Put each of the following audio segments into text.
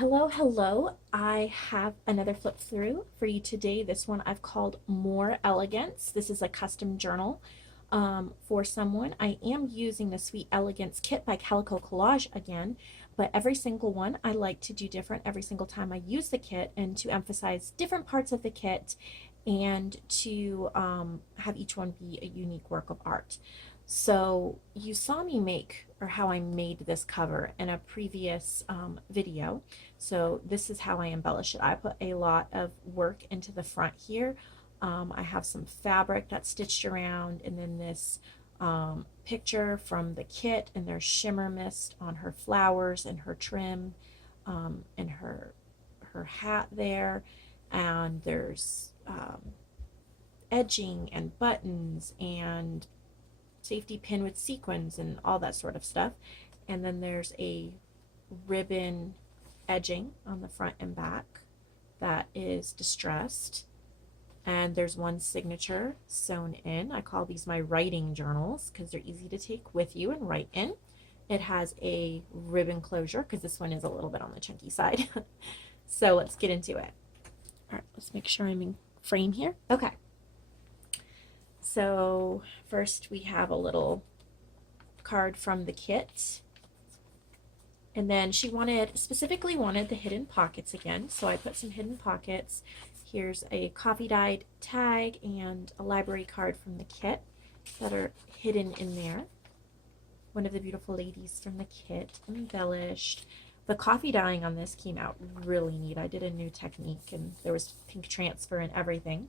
Hello, hello. I have another flip through for you today. This one I've called More Elegance. This is a custom journal for someone. I am using the Sweet Elegance kit by Calico Collage again, but every single one I like to do different every single time I use the kit and to emphasize different parts of the kit and to have each one be a unique work of art. So you saw me make, or how I made this cover in a previous video. So this is how I embellish it. I put a lot of work into the front here. I have some fabric that's stitched around, and then this picture from the kit, and there's shimmer mist on her flowers and her trim, and her hat there, and there's edging and buttons and safety pin with sequins and all that sort of stuff. And then there's a ribbon edging on the front and back that is distressed. And there's one signature sewn in. I call these my writing journals because they're easy to take with you and write in. It has a ribbon closure because this one is a little bit on the chunky side. So let's get into it. All right, let's make sure I'm in frame here. Okay. So first we have a little card from the kit. And then she specifically wanted the hidden pockets again. So I put some hidden pockets. Here's a coffee dyed tag and a library card from the kit that are hidden in there. One of the beautiful ladies from the kit, embellished. The coffee dyeing on this came out really neat. I did a new technique and there was pink transfer and everything.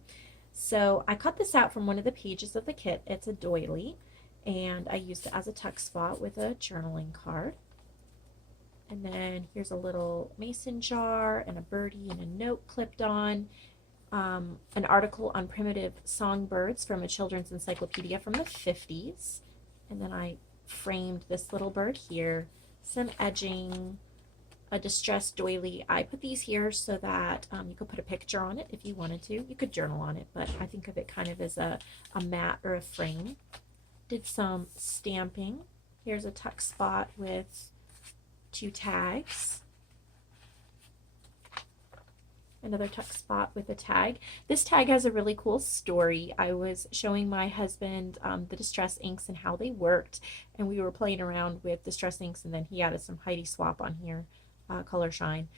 So I cut this out from one of the pages of the kit. It's a doily, and I used it as a tuck spot with a journaling card. And then here's a little mason jar and a birdie and a note clipped on. An article on primitive songbirds from a children's encyclopedia from the 50s. And then I framed this little bird here, some edging, a distressed doily. I put these here so that you could put a picture on it if you wanted to. You could journal on it, but I think of it kind of as a mat or a frame. Did some stamping. Here's a tuck spot with 2 tags. Another tuck spot with a tag. This tag has a really cool story. I was showing my husband the distress inks and how they worked, and we were playing around with distress inks, and then he added some Heidi Swap on here. Color Shine,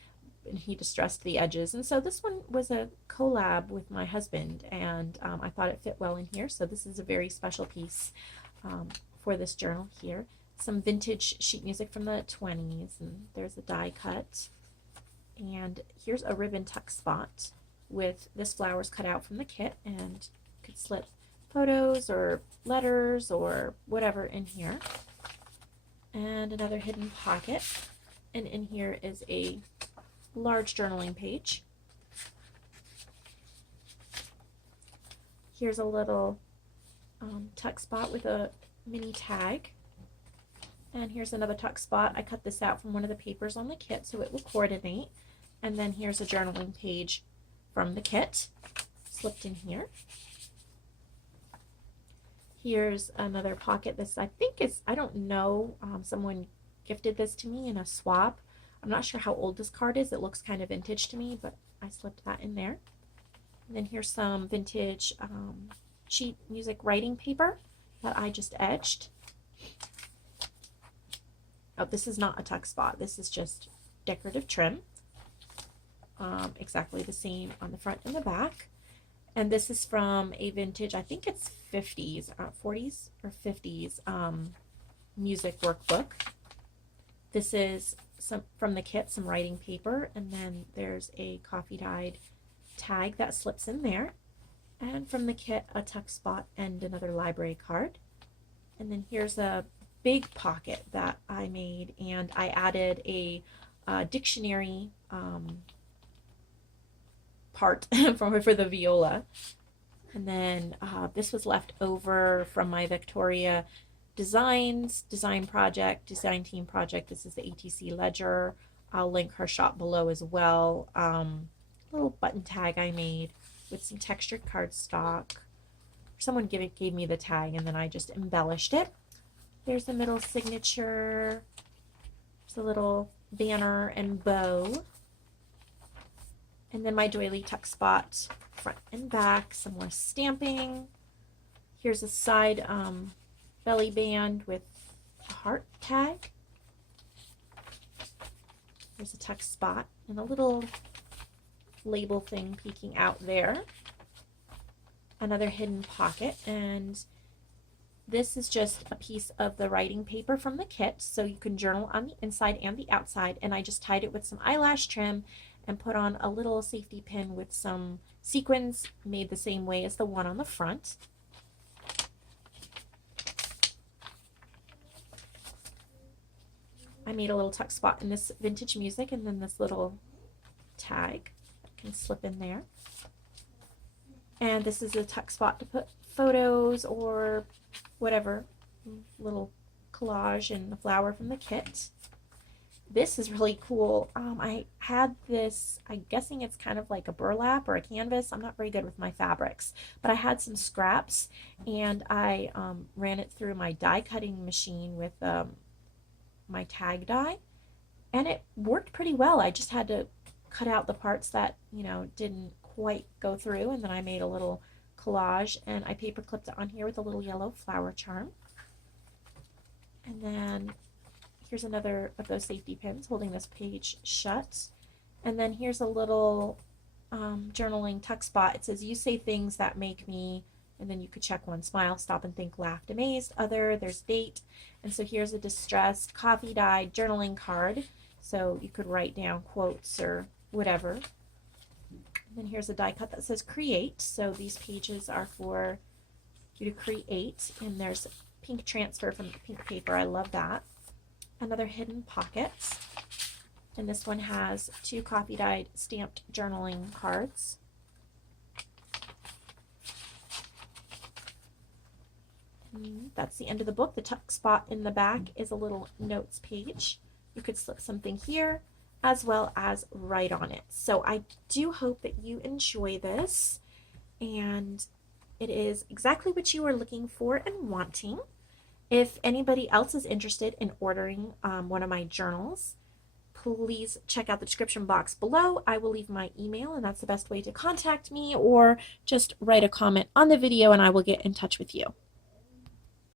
and he distressed the edges, and so this one was a collab with my husband, and I thought it fit well in here, so this is a very special piece for this journal here. Some vintage sheet music from the 20s, and there's a die cut, and here's a ribbon tuck spot with this flowers cut out from the kit, and you could slip photos or letters or whatever in here. And another hidden pocket. And in here is a large journaling page. Here's a little tuck spot with a mini tag. And here's another tuck spot. I cut this out from one of the papers on the kit so it will coordinate. And then here's a journaling page from the kit, slipped in here. Here's another pocket. This I think is, I don't know, someone gifted this to me in a swap. I'm not sure how old this card is. It looks kind of vintage to me, but I slipped that in there. And then here's some vintage sheet music writing paper that I just edged. Oh, this is not a tuck spot. This is just decorative trim. Exactly the same on the front and the back. And this is from a vintage, I think it's 50s, 40s or 50s music workbook. This is some from the kit, some writing paper, and then there's a coffee dyed tag that slips in there. And from the kit, a tuck spot and another library card. And then here's a big pocket that I made, and I added a dictionary part for the viola. And then this was left over from my VectoriaDesigns design team project. This is the ATC ledger. I'll link her shop below as well. Little button tag I made with some textured cardstock. Someone gave me the tag, and then I just embellished it. There's the middle signature. There's a little banner and bow. And then my doily tuck spot, front and back, some more stamping. Here's a side belly band with a heart tag. There's a tuck spot and a little label thing peeking out there. Another hidden pocket, and this is just a piece of the writing paper from the kit, so you can journal on the inside and the outside, and I just tied it with some eyelash trim and put on a little safety pin with some sequins made the same way as the one on the front. I made a little tuck spot in this vintage music, and then this little tag can slip in there. And this is a tuck spot to put photos or whatever, little collage and the flower from the kit. This is really cool. I had this, I'm guessing it's kind of like a burlap or a canvas. I'm not very good with my fabrics, but I had some scraps and I ran it through my die cutting machine with my tag die, and it worked pretty well. I just had to cut out the parts that, you know, didn't quite go through, and then I made a little collage and I paper clipped it on here with a little yellow flower charm. And then here's another of those safety pins holding this page shut. And then here's a little journaling tuck spot. It says, you say things that make me, and then you could check one: smile, stop and think, laughed, amazed, other, there's date. And so here's a distressed coffee dyed journaling card, so you could write down quotes or whatever. And then here's a die cut that says create, so these pages are for you to create, and there's pink transfer from the pink paper. I love that. Another hidden pocket, and this one has 2 coffee dyed stamped journaling cards. That's the end of the book. The tuck spot in the back is a little notes page. You could slip something here as well as write on it. So I do hope that you enjoy this, and it is exactly what you were looking for and wanting. If anybody else is interested in ordering one of my journals, please check out the description box below. I will leave my email, and that's the best way to contact me, or just write a comment on the video and I will get in touch with you.